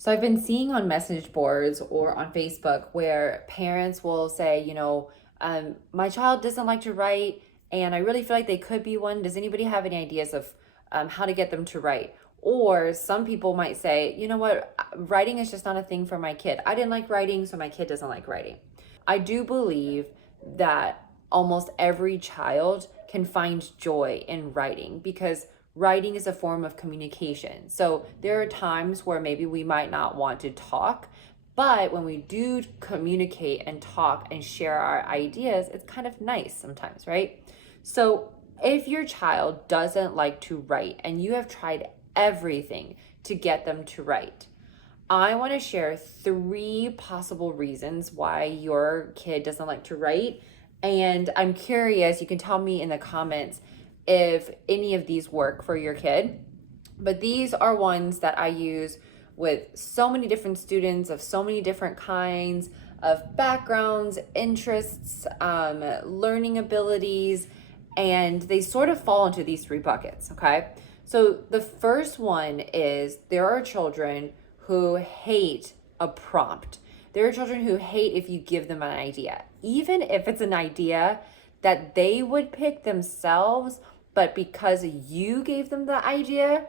So I've been seeing on message boards or on Facebook where parents will say, my child doesn't like to write and I really feel like they could be one. Does anybody have any ideas of how to get them to write? Or some people might say, you know what, writing is just not a thing for my kid. I didn't like writing, so my kid doesn't like writing. I do believe that almost every child can find joy in writing because writing is a form of communication. So there are times where maybe we might not want to talk, but when we do communicate and talk and share our ideas, it's kind of nice sometimes, right? So if your child doesn't like to write and you have tried everything to get them to write, I want to share 3 possible reasons why your kid doesn't like to write. And I'm curious, you can tell me in the comments if any of these work for your kid. But these are ones that I use with so many different students of so many different kinds of backgrounds, interests, learning abilities, and they sort of fall into these 3 buckets, okay? So the first one is there are children who hate a prompt. There are children who hate if you give them an idea, even if it's an idea that they would pick themselves, but because you gave them the idea,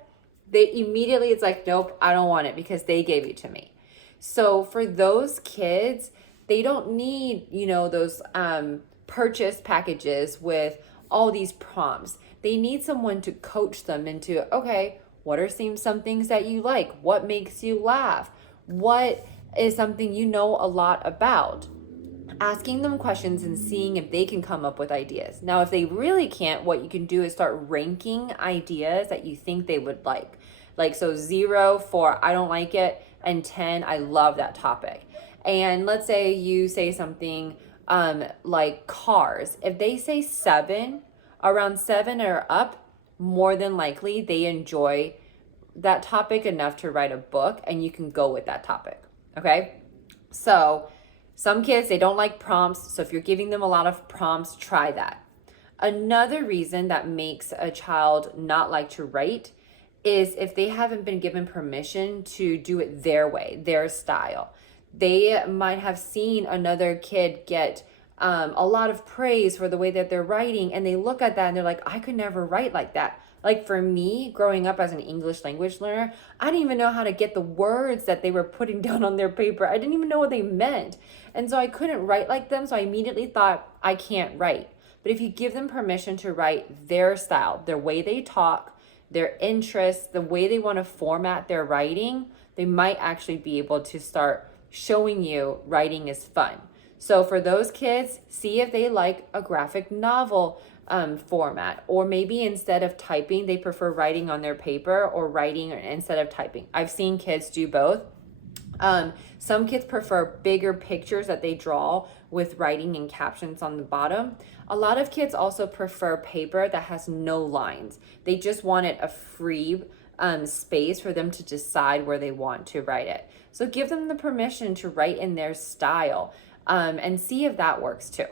they immediately, it's like, nope, I don't want it because they gave it to me. So for those kids, they don't need, those purchase packages with all these prompts. They need someone to coach them into, okay, what are some things that you like? What makes you laugh? What is something you know a lot about? Asking them questions and seeing if they can come up with ideas. Now, if they really can't, what you can do is start ranking ideas that you think they would like. Like, so 0 for I don't like it, and 10, I love that topic. And let's say you say something like cars. If they say 7, around 7 or up, more than likely they enjoy that topic enough to write a book, and you can go with that topic. Okay? So some kids, they don't like prompts. So if you're giving them a lot of prompts, try that. Another reason that makes a child not like to write is if they haven't been given permission to do it their way, their style. They might have seen another kid get a lot of praise for the way that they're writing, and they look at that and they're like, I could never write like that. Like for me, growing up as an English language learner, I didn't even know how to get the words that they were putting down on their paper. I didn't even know what they meant. And so I couldn't write like them. So I immediately thought, I can't write. But if you give them permission to write their style, their way they talk, their interests, the way they want to format their writing, they might actually be able to start showing you writing is fun. So for those kids, see if they like a graphic novel format, or maybe instead of typing, they prefer writing on their paper or writing instead of typing. I've seen kids do both. Some kids prefer bigger pictures that they draw with writing and captions on the bottom. A lot of kids also prefer paper that has no lines. They just wanted a free space for them to decide where they want to write it. So give them the permission to write in their style and see if that works too.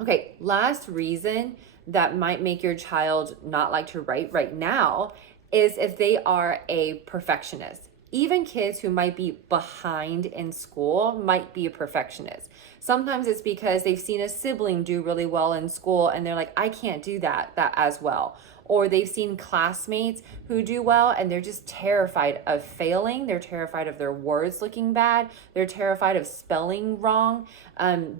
Okay, last reason that might make your child not like to write right now is if they are a perfectionist. Even kids who might be behind in school might be a perfectionist. Sometimes it's because they've seen a sibling do really well in school and they're like, I can't do that as well. Or they've seen classmates who do well and they're just terrified of failing. They're terrified of their words looking bad. They're terrified of spelling wrong.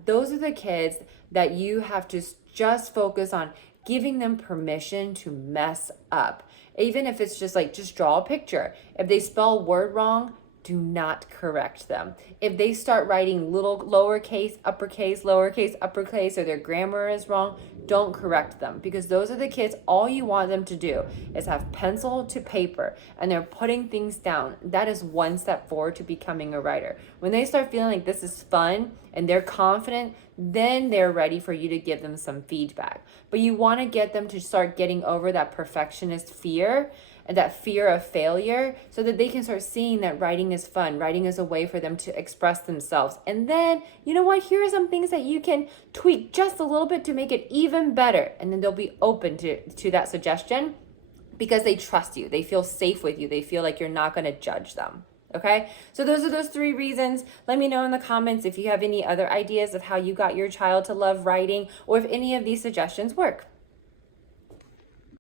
Those are the kids that you have to just focus on giving them permission to mess up. Even if it's just draw a picture. If they spell a word wrong, do not correct them. If they start writing little lowercase, lowercase, uppercase, or their grammar is wrong, don't correct them, because those are the kids, all you want them to do is have pencil to paper and they're putting things down. That is one step forward to becoming a writer. When they start feeling like this is fun and they're confident, then they're ready for you to give them some feedback. But you want to get them to start getting over that perfectionist fear and that fear of failure, so that they can start seeing that writing is fun. Writing is a way for them to express themselves. And then, you know what? Here are some things that you can tweak just a little bit to make it even better. And then they'll be open to that suggestion because they trust you. They feel safe with you. They feel like you're not going to judge them. Okay, so those are those 3 reasons. Let me know in the comments if you have any other ideas of how you got your child to love writing, or if any of these suggestions work.